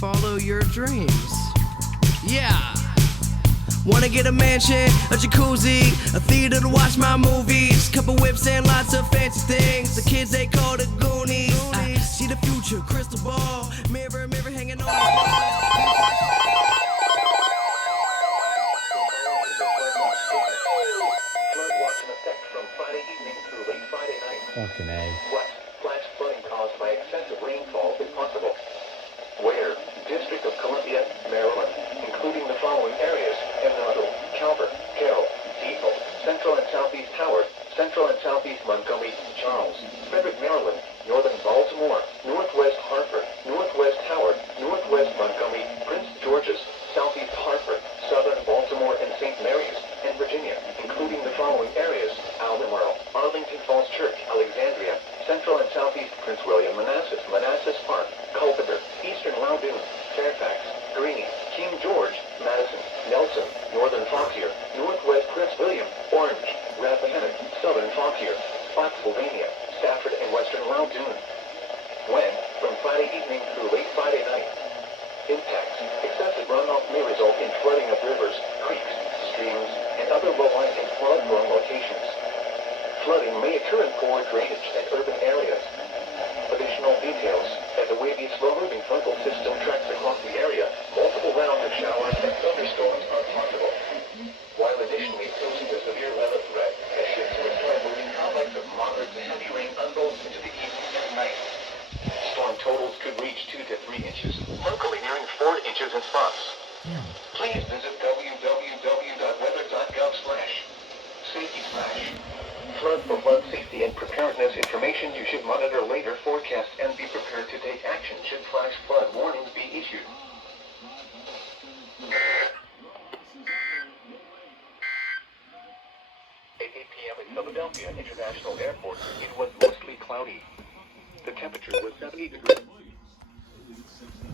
Follow your dreams. Yeah. Wanna get a mansion, a jacuzzi, a theater to watch my movies, couple whips and lots of fancy things. The kids they call the Goonies. I see the future, crystal ball, mirror, mirror hanging on the wall. Fucking A. What? Flash flooding caused by excessive rainfall is possible. Where? District of Columbia, Maryland, including the following areas: Emerald, Calvert, Carroll, Depot, Central and Southeast Howard, Central and Southeast Montgomery, Charles, Frederick, Maryland, Northern Baltimore, Northwest Hartford, Northwest Howard, Northwest Montgomery, Prince George's, Southeast Hartford, Southern Baltimore and St. Mary's, and Virginia, including the following areas: Albemarle, Arlington Falls Church, Alexandria, Central and Southeast Prince William, Manassas, Manassas Park, Culpeper, Eastern Loudoun, Fairfax, Greene, King George, Madison, Nelson, Northern Fauquier, Northwest Prince William, Orange, Rappahannock, Southern Fauquier, Spotsylvania, Stafford, and Western Loudoun. When? From Friday evening through late Friday night. Impacts. Excessive runoff may result in flooding of rivers, creeks, streams, and other low-lying and flood-prone locations. Flooding may occur in poor drainage and urban areas. Additional details: as a wavy, slow-moving frontal system tracks across the area, multiple rounds of showers and thunderstorms are possible. While additionally posing a severe weather threat, as shifts with slow-moving complex of moderate to heavy rain unfolds into the evening and night. Storm totals could reach 2 to 3 inches, locally nearing 4 inches in spots. Please visit www.weather.gov/safety/. Flood for flood safety and preparedness information you should monitor later forecasts and be prepared to take action should flash flood warnings be issued. At 8 p.m. at Philadelphia International Airport, it was mostly cloudy. The temperature was 70 degrees.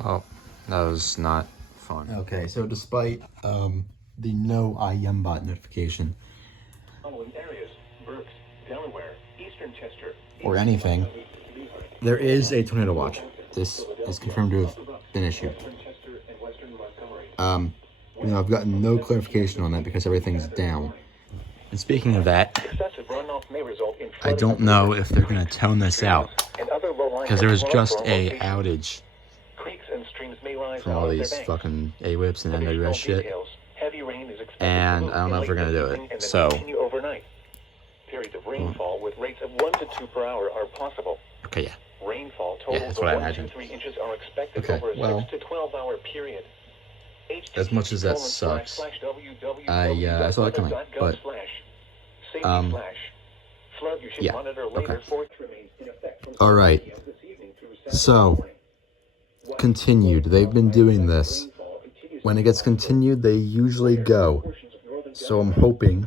Oh, that was not fun. Okay, so despite the no IM bot notification Following areas: Berks, Delaware, Eastern Chester, or anything, there is a tornado watch. This is confirmed to have been issued. I've gotten no clarification on that because everything's down. And speaking of that, excessive runoff may result in I don't know if they're going to tone this out because there was just a outage creeks and streams may rise from all these fucking AWIPs and NWS shit, and I don't know if we're going to do it. So, overnight. Periods of rainfall with rates of 1 to 2 per hour are possible. okay, yeah. Rainfall totals that's of what I 1 to imagined. 3 inches are expected Okay, over a well, 6 to 12 hour period. as much as that sucks, I saw that coming, but, yeah, okay. All right, so, continued. They've been doing this. When it gets continued, they usually go. So I'm hoping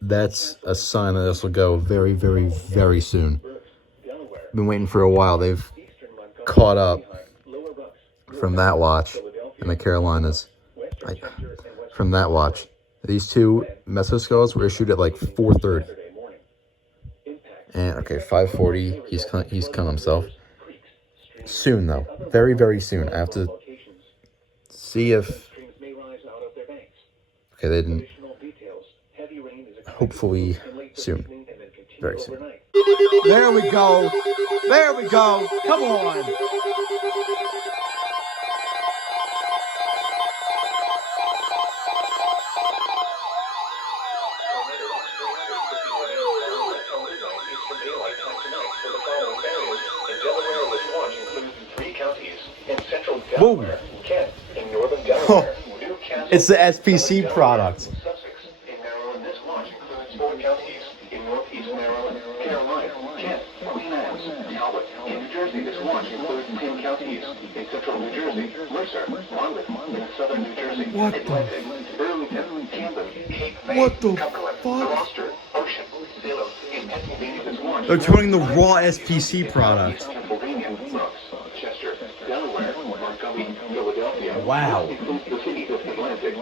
that's a sign that this will go very, very, very soon. Been waiting for a while. They've caught up from that watch in the Carolinas. From that watch. These two mesoscales were issued at like 4:30. And okay, 5:40. He's come himself. Soon though, very, very soon. I have to see if. Okay, they didn't. Hopefully soon, very soon. There we go. There we go. Come on. Whoa. Kent, in northern Delaware, It's the SPC product. in Maryland, this watch includes 4 counties. In northeast Maryland, Carolina, Kent, Queen Anne's, Talbot. In New Jersey, this watch includes 10 counties. In central New Jersey, Mercer, Monmouth. In southern New Jersey, Atlantic, Burlington, Camden, Cape May, What the Cumberland, fuck? Gloucester, Ocean, Salem. In Pennsylvania, this watch They're turning the raw SPC product. Pennsylvania, Bucks, Chester, Delaware, Montgomery, Philadelphia. Wow. Includes the cities of Atlantic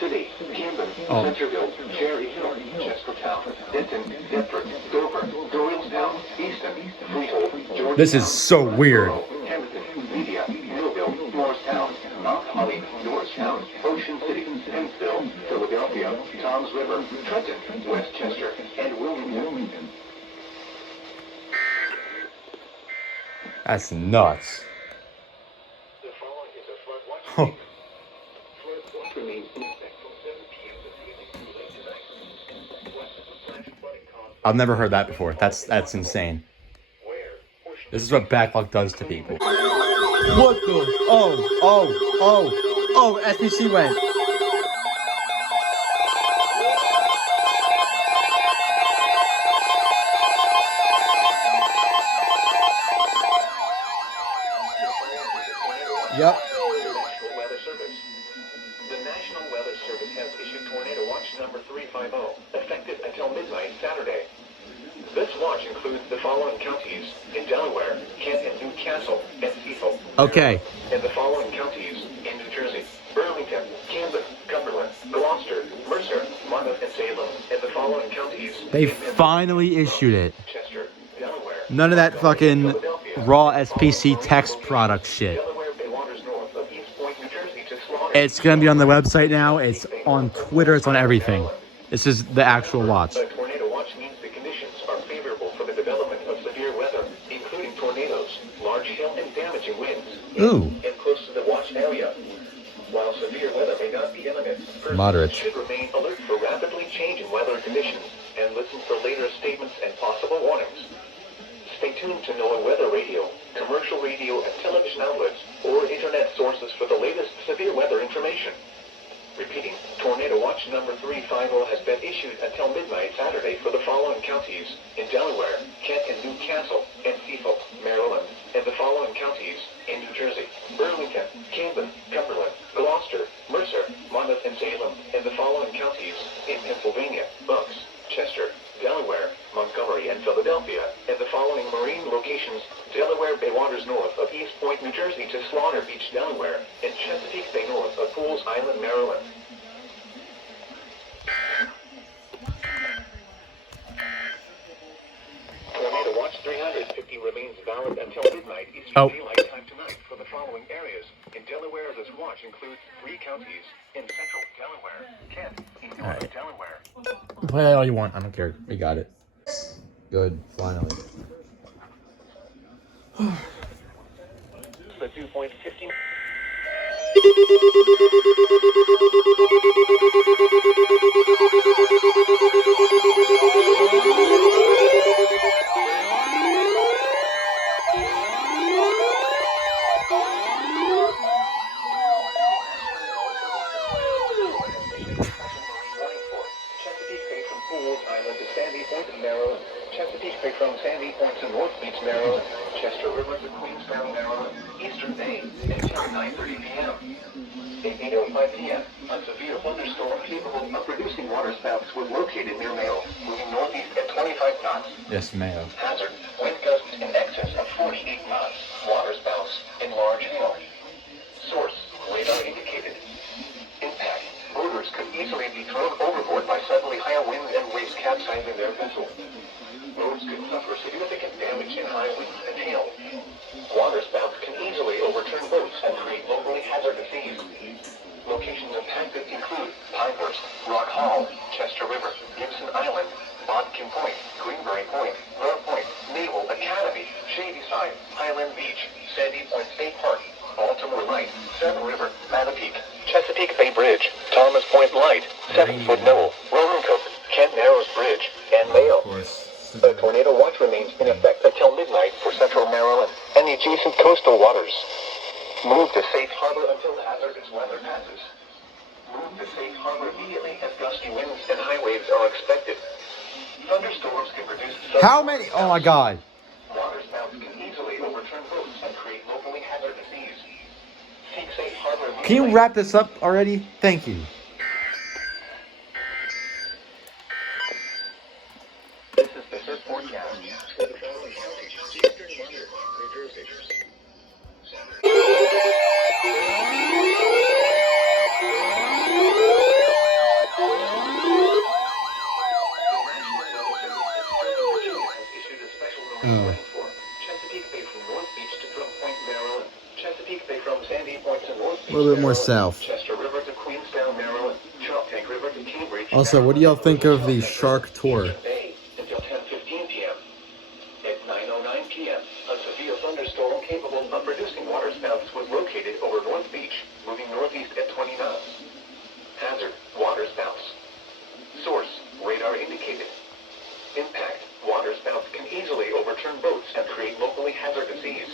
City, Camden, Oh. Centerville, Cherry Hill, Chestertown, Denton, Deptford, Dover, Doylestown, Easton, This is so weird. Hampton, Media, Millville, Morristown, Mount Holly, Norristown, Ocean City, Pennsville, Philadelphia, Toms River, Trenton, Westchester, and Wilmington. That's nuts. The following is a flood watch. Huh. Flood watch remains in effect from 7 p.m. this evening through late tonight. West of the flash flooding caused by I've never heard that before. That's insane. where portions This is what backlog does to people. What the? Oh, SBC went. Yep. National Weather Service. The National Weather Service has issued Tornado Watch number 350, effective until midnight Saturday. This watch includes the following counties in Delaware, Kent and Newcastle, and Cecil. Okay. And the following counties in New Jersey: Burlington, Camden, Cumberland, Gloucester, Mercer, Monmouth, and Salem. And the following counties They in Pennsylvania, finally issued it. Chester, Delaware. None of that fucking Philadelphia, raw SPC text product shit. Delaware Bay waters north of East Point, New Jersey to slaughter. It's gonna be on the website now. It's on Twitter. It's on everything. This is the actual watch. A tornado watch means the conditions are favorable for the development of severe weather, including tornadoes, large hail, and damaging winds. Ooh. And close to the watch area. While severe weather may not be imminent, persons Moderate. should remain alert for rapidly changing weather conditions and listen for later statements and possible warnings. Stay tuned to NOAA Weather Radio, commercial radio and television outlets, or internet sources for the latest severe weather information. Repeating, Tornado Watch number 350 has been issued until midnight Saturday for the following counties in Delaware, Kent and Newcastle, and Cecil, Maryland, and the following counties in New Jersey: Burlington, Camden, Cumberland, Gloucester, Mercer, Monmouth, and Salem, and the following counties in Pennsylvania: Bucks, Chester, Delaware, Montgomery, and Philadelphia, and the following marine locations: Delaware Bay waters north of East Point, New Jersey to Slaughter Beach, Delaware, and Chesapeake Bay north of Pools Island, Maryland. Tornado Watch 350 remains valid until midnight Eastern Daylight Time tonight for the following areas. In Delaware, this watch includes 3 counties in central Delaware, Kent, in northern Delaware. Play that all you want. I don't care. We got it. Good. Finally. The 2.15. Chesapeake Bay from Pools Island to Sandy Point in Maryland. Chesapeake Bay from Sandy Point to North Beach, Maryland. Chester River to Queenstown, Maryland. Eastern Bay until 9:30 p.m. At 8:05 p.m., a severe thunderstorm capable of producing waterspouts was located near Mayo, moving northeast at 25 knots. Yes, Mayo. Hazard: wind gusts in excess of 48 knots. Waterspouts and large hail. Source: radar indicated. Impact: boaters could easily be thrown overboard by suddenly higher winds and waves capsizing their vessel. Boats could suffer significant damage in high winds and hail. Waterspouts can easily overturn boats and create locally hazardous seas. Locations impacted include Pinehurst, Rock Hall, Chester River, Gibson Island, Bodkin Point, Greenberry Point, Burr Point, Naval Academy, Shadyside, Highland Beach, Sandy Point State Park, Baltimore Light, Seven River, Mattapique, Chesapeake Bay Bridge, Thomas Point Light, 7-Foot Knoll, Roanoke, Kent Narrows Bridge, and Mayo. The tornado watch remains in effect until midnight for central Maryland and the adjacent coastal waters. Move to safe harbor until hazardous weather passes. Move to safe harbor immediately as gusty winds and high waves are expected. Thunderstorms can produce... How many? Oh my God. Waterspouts can easily overturn boats and create locally hazardous seas. Seek safe harbor immediately. Can you wrap this up already? Thank you. This is the Surf Forecast for the following counties: Eastern London, New Jersey. The National Weather Service has issued a special marine warning for Chesapeake Bay Chesapeake Bay from Sandy Point to North Beach, A little bit more Maryland, south. Chester River to Queenstown, Maryland, Choptank River to Cambridge. Also, what do y'all Maryland, think of the Choptank shark River, tour? Eastern Bay until 10:15 p.m. At 9:09 p.m., a severe thunderstorm capable of producing waterspouts was located over North Beach, moving northeast at 20 knots. Hazard: waterspouts. Source: radar indicated. Impact: waterspouts can easily overturn boats and create locally hazardous seas.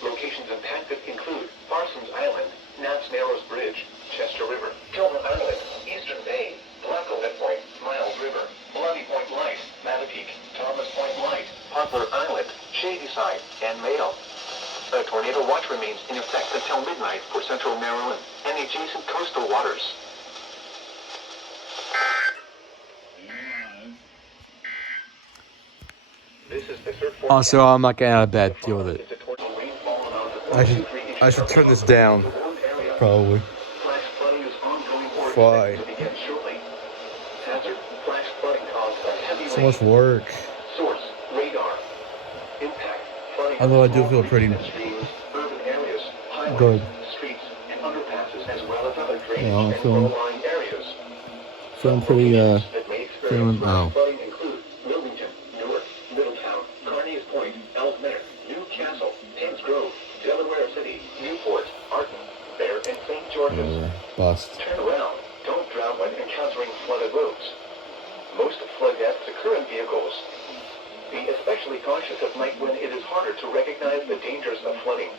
Locations impacted include Parsons Island, Knapp's Narrows Bridge, Chester River, Tilden Island, Eastern Bay, Blackownet Point, Miles River, Bloody Point Light, Mattapeake, Thomas Point Light, Poplar Island, Shadyside, and Mayo. A tornado watch remains in effect until midnight for central Maryland and adjacent coastal waters. This is the third forecast. Also, I'm not getting out of bed. Deal with it. It's a tornado rainfall amount of I should turn this down. Probably. Flash flooding is ongoing or Why? expected to begin shortly. Hazard: flash flooding caused by heavy So rain. much work. Source: radar. Impact: flooding Although I of do small feel creeks pretty and streams, urban areas, highways, good. streets, and underpasses, as well as other drainage Yeah, I'm and feeling- low-lying areas. Feeling pretty, Locations that may experience feeling- flash oh. flooding include Wilmington, Newark, Middletown, Carneys Point, Ellesmere, Newcastle, Penns Grove, Delaware City, Newport, Arden, Bear, and St. George's. Bust. Turn around. Don't drown when encountering flooded roads. Most flood deaths occur in vehicles. Be especially cautious at night when it is harder to recognize the dangers of flooding.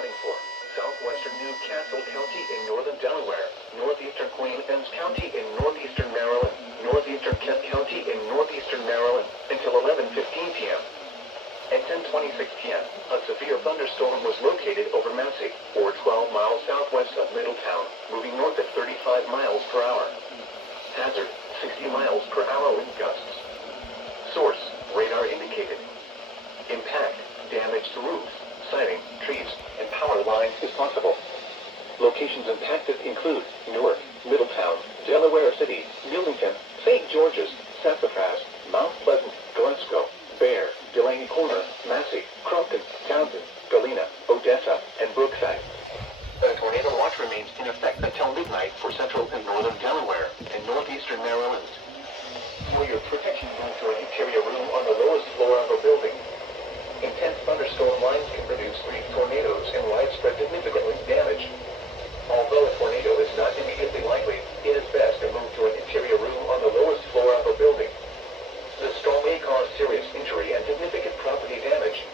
Southwestern Newcastle County in northern Delaware, northeastern Queens County in northeastern Maryland, northeastern Kent County in northeastern Maryland, until 11:15 p.m. At 10:26 p.m., a severe thunderstorm was located over Massey, or 12 miles southwest of Middletown, moving north at 35 miles per hour. Hazard: 60 miles per hour wind gusts. Source: radar indicated. Impact: damage to roofs, siding, trees, and power lines is possible. Locations impacted include Newark, Middletown, Delaware City, Wilmington, St. George's, Sassafras, Mount Pleasant, Glasgow, Bear, Delaney Corner, Massey, Crompton, Townsend, Galena, Odessa, and Brookside. A tornado watch remains in effect until midnight for central and northern Delaware and northeastern Maryland. For your protection, move to an interior room on the lowest floor of a building. Intense thunderstorm lines can produce brief tornadoes and widespread significant damage. Although a tornado is not immediately likely, it is best to move to an interior room on the lowest floor of a building. The storm may cause serious injury and significant property damage.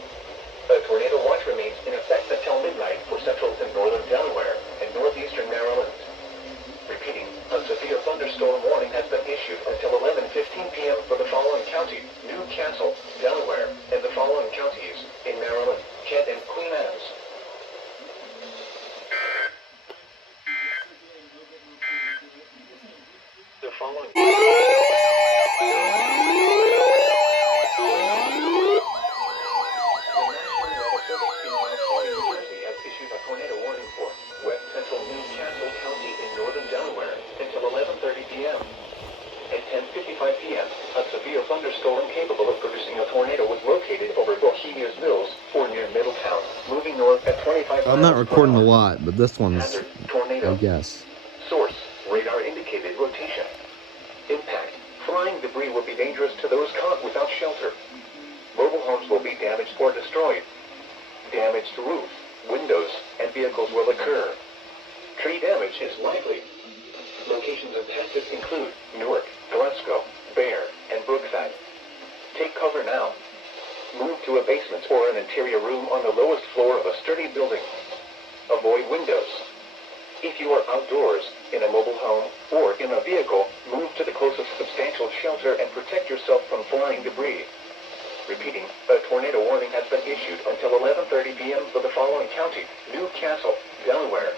A tornado watch remains in effect until midnight for central and northern Delaware and northeastern Maryland. Repeating, a severe thunderstorm warning has been issued until 11:15 p.m. for the following counties: Newcastle, Delaware, and the following counties in Maryland, Kent, and Queen Anne's. The following... Tornado warning for west central Newcastle County in northern Delaware until 11:30 p.m. At 10:55 p.m., a severe thunderstorm capable of producing a tornado was located over Bohemia's Mills or near Middletown, moving north at 25 I'm not miles per recording a hour. lot, but this one's, Hazard: tornado. I guess. Source: radar indicated rotation. Impact: flying debris will be dangerous to those caught without shelter. Mobile homes will be damaged or destroyed. Damage to roofs, windows, and vehicles will occur. Tree damage is likely. Locations impacted include Newark, Glasgow, Bear, and Brookside. Take cover now. Move to a basement or an interior room on the lowest floor of a sturdy building. Avoid windows. If you are outdoors, in a mobile home, or in a vehicle, move to the closest substantial shelter and protect yourself from flying debris. Repeating, a tornado warning has been issued until 11:30 p.m. for the following county: Newcastle, Delaware.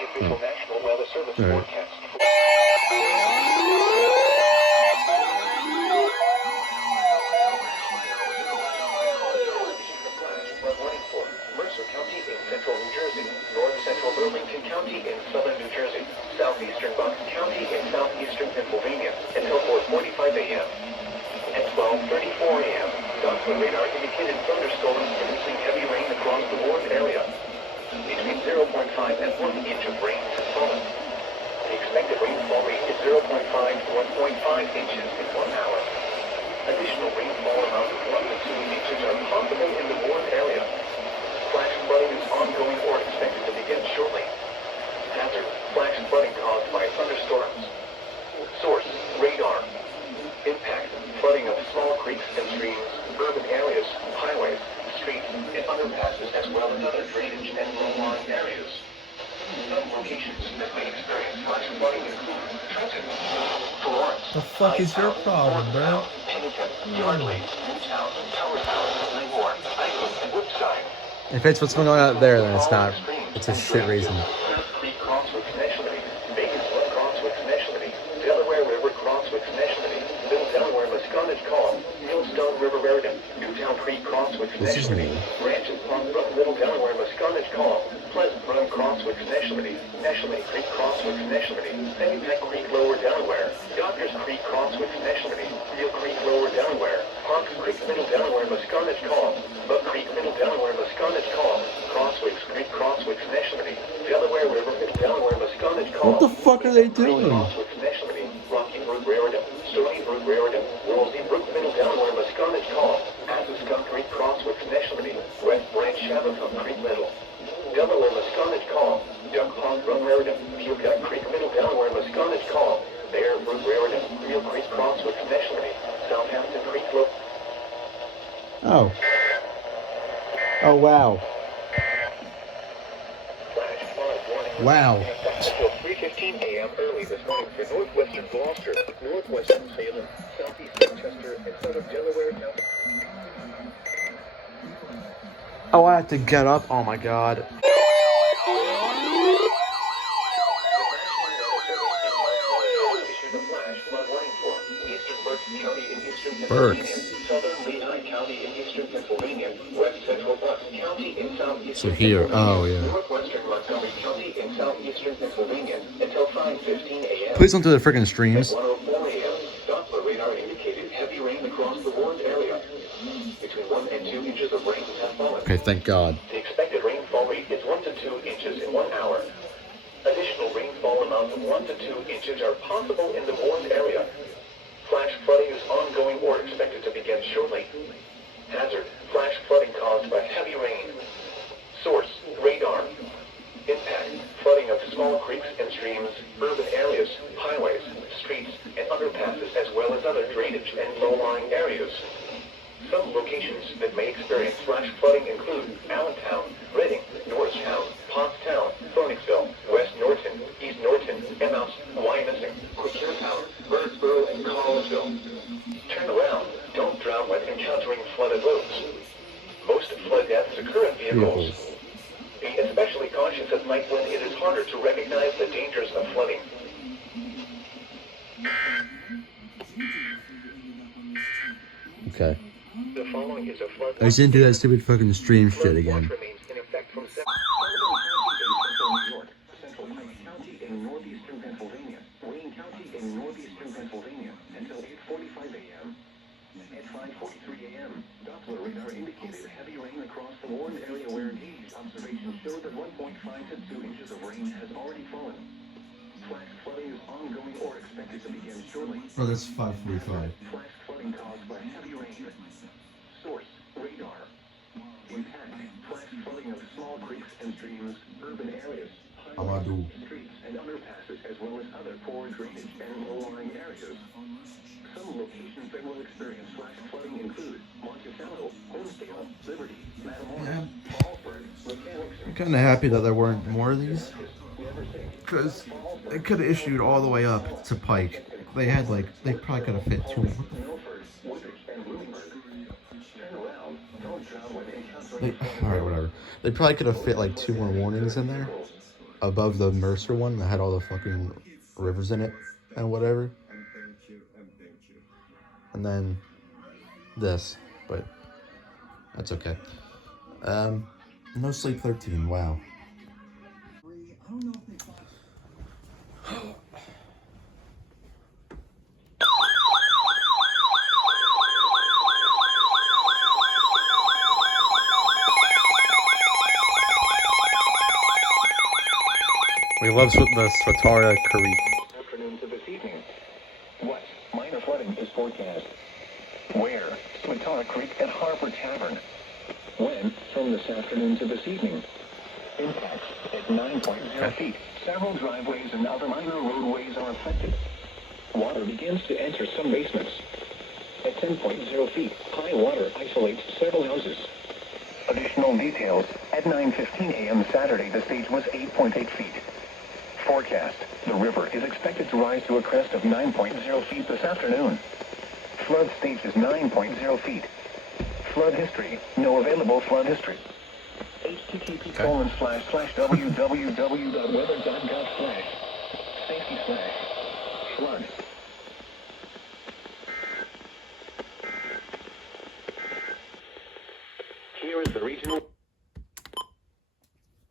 the official National Weather Service forecast. Mercer County in central New Jersey, north central Burlington County in southern New Jersey, southeastern Bucks County in southeastern Pennsylvania until 4:45 a.m. At 12:34 a.m., Doppler radar indicated thunderstorms producing heavy rain across the warned area. Between 0.5 and 1 inch of rain has fallen. The expected rainfall rate is 0.5 to 1.5 inches in 1 hour. Additional rainfall amounts of 1 to 2 inches are possible in the warned area. Flash flooding is ongoing or expected to begin shortly. Hazard: flash flooding caused by thunderstorms. Source: radar. Impact: flooding of small creeks and streams, urban areas, highways, streets, and underpasses, as well as other drainage and low-lying areas. Some locations that may experience flash flooding include Trenton, Florence, The fuck is your problem, bro? Pennington, Yardley, Newtown, Towertown, Leavenworth, Eichel, and Woodside. If it's what's going on out there, then it's not. It's a shit reason. Creek Crosswicks Nationally, Vegas Crosswicks Nationally, Delaware River Crosswicks Nationally, Little Delaware Musconnet Call, Millstone River Raritan, Newtown Creek Crosswicks This is Nationally, me. Ranches Pond Brook Little Delaware Musconnet Call, Pleasant Run Crosswicks Nationally, Nationally Creek Crosswicks Nationally, Pennypack Creek Lower Delaware, Doctors Creek Crosswicks Nationally, Real Creek Lower Delaware, Hawks Creek Middle Delaware Musconnet Call, Buck Creek Middle Delaware Musconnet Call, Crosswicks Creek Crosswicks Nationally, Delaware River Middle Delaware Musconnet Call. What the fuck are they doing? Crosswicks Nationally, Rocky Brook Raritan, Stony Brook Raritan, Woolsey Brook Middle Delaware Musconnet Call, Athabasca Creek Crosswicks Nationally, West Branch Shabbatton Creek Middle, Delaware Musconnet Call, Duck Pond Run Raritan, Keokuk Creek Middle Delaware Musconnet Call, Bear Brook Raritan, Real Creek Crosswicks Nationally, Southampton Creek Low. Oh. Oh, wow. Flash flood warning. Wow. Until 3:15 a.m. early this morning for northwestern Gloucester, northwestern Salem, southeastern Chester, and southern Delaware County. Oh, I have to get up. Oh my god. Burke. Southern Lehigh County in eastern Pennsylvania, west central Bucks County in southeastern So here, oh yeah. northwestern Montgomery County in southeastern Pennsylvania until 5:15 a.m. Please don't do the freaking streams. At 1:04 a.m., Doppler radar indicated heavy rain across the warned area. Between 1 and 2 inches of rain have fallen. Okay, thank God. The expected rainfall rate is 1 to 2 inches in 1 hour. Additional rainfall amounts of 1 to 2 inches are possible in the warned area. Flash flooding is ongoing or expected to begin shortly. Hazard: flash flooding caused by heavy rain. Source: radar. Impact: flooding of small creeks and streams, urban areas, highways, streets, and underpasses, as well as other drainage and low-lying areas. Some locations that may experience flash flooding include Allentown, Reading, Norristown, Pottstown, Phoenixville, West Norton, East Norton, Emmaus, Wyomissing, Quakertown, Birdsboro, and Collinsville. Turn around. Don't drown when encountering flooded roads. Most flood deaths occur in vehicles. Be especially cautious at night when it is harder to recognize the dangers of flooding. Okay. The following is a flood. I just didn't do that stupid fucking stream shit again. Remains in effect from New York, Central Pike County in northeastern Pennsylvania, Wayne County in northeastern Pennsylvania until 8:45 a.m. At 5:43 a.m., Doppler radar indicated heavy rain across the warned area where gauge observations showed that 1.5 to 2 inches of rain has already fallen. Flash flooding is ongoing or expected to begin shortly. Oh, that's 5:45. Flash flooding caused by heavy rain. Source: radar. Impact: flash flooding of small creeks and streams, urban areas, highways, streets, and underpasses, as well as other poor drainage and low-lying areas. Some locations that will experience flash flooding include Monticello, Honesdale, Liberty, Matamoros, Fallsburg, Mechanics. I'm kind of happy that there weren't more of these, because they could have issued all the way up to Pike. They had like, they probably could have fit 2 more. Alright, whatever. They probably could have fit like 2 more warnings in there. above the Mercer one that had all the fucking rivers in it and whatever. And then this, but that's okay. No Sleep 13, wow. We love the Swatara Creek. Afternoon to this evening. West, minor flooding is forecast. Where? Swatara Creek at Harbor Tavern. When? From this afternoon to this evening. Impacts at 9.0 feet. Several driveways and other minor roadways are affected. Water begins to enter some basements. At 10.0 feet, high water isolates several houses. Additional details. At 9:15 a.m. Saturday, the stage was 8.8 feet. Forecast. The river is expected to rise to a crest of 9.0 feet this afternoon. Flood stage is 9.0 feet. Flood history. No available flood history. http://www.weather.gov/safety/flood. Here is the regional.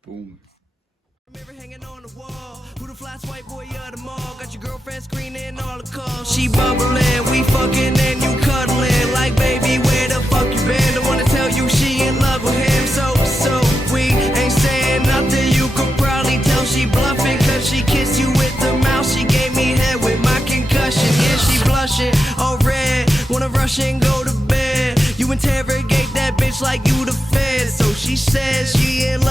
Boom. Mirror hanging on the wall. Who the fly white boy of the mall? Got your girlfriend screening all the calls. She bubbling, we fucking and you cuddling. Like baby, where the fuck you been? Don't wanna tell you she in love with him. So we ain't saying nothing. You could probably tell she bluffing. Cause she kissed you with the mouth. She gave me head with my concussion. Yeah, she blushing, all red. Wanna rush and go to bed. You interrogate that bitch like you the fed. So she says she in love.